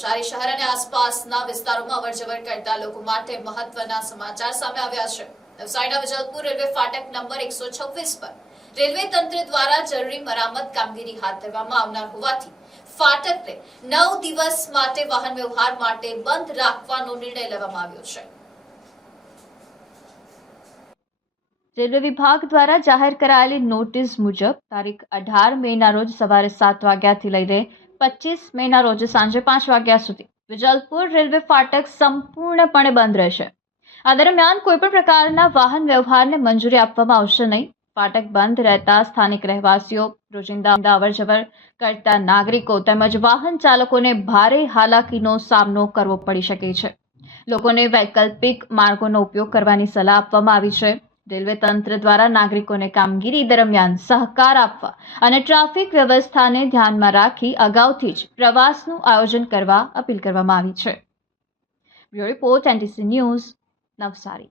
નવસારી શહેર અને આસપાસના વિસ્તારોમાં અવરજવર કરતા લોકો માટે મહત્વના સમાચાર સામે આવ્યા છે। નવસારીના વિજલપુર રેલવે ફાટક નંબર 126 પર રેલવે તંત્ર દ્વારા જરૂરી મરામત કામગીરી હાથ ધરવામાં આવનાર હોવાથી ફાટકને 9 દિવસ માટે વાહન વ્યવહાર માટે બંધ રાખવાનો નિર્ણય લેવામાં આવ્યો છે। રેલવે વિભાગ દ્વારા જાહેર કરાયેલી નોટિસ મુજબ તારીખ 18 મેના રોજ સવારે 7 વાગ્યાથી લઈને 25 મેના રોજ સાંજે 5 વાગ્યા સુધી વિજલપુર રેલવે ફાટક સંપૂર્ણપણે બંધ રહેશે। આ દરમિયાન કોઈપણ પ્રકારના વાહન વ્યવહારને મંજૂરી આપવામાં આવશે નહીં। ફાટક બંધ રહેતા સ્થાનિક રહેવાસીઓ, રોજિંદા અવરજવર કરતા નાગરિકો તેમજ વાહન ચાલકોને ભારે હાલાકીનો સામનો કરવો પડી શકે છે। લોકોને વૈકલ્પિક માર્ગોનો ઉપયોગ કરવાની સલાહ આપવામાં આવી છે। રેલવે તંત્ર દ્વારા નાગરિકોને કામગીરી દરમિયાન સહકાર આપવા અને ટ્રાફિક વ્યવસ્થાને ધ્યાનમાં રાખી અગાઉથી જ પ્રવાસનું આયોજન કરવા અપીલ કરવામાં આવી છે। Bureau report NTC news, Navsari.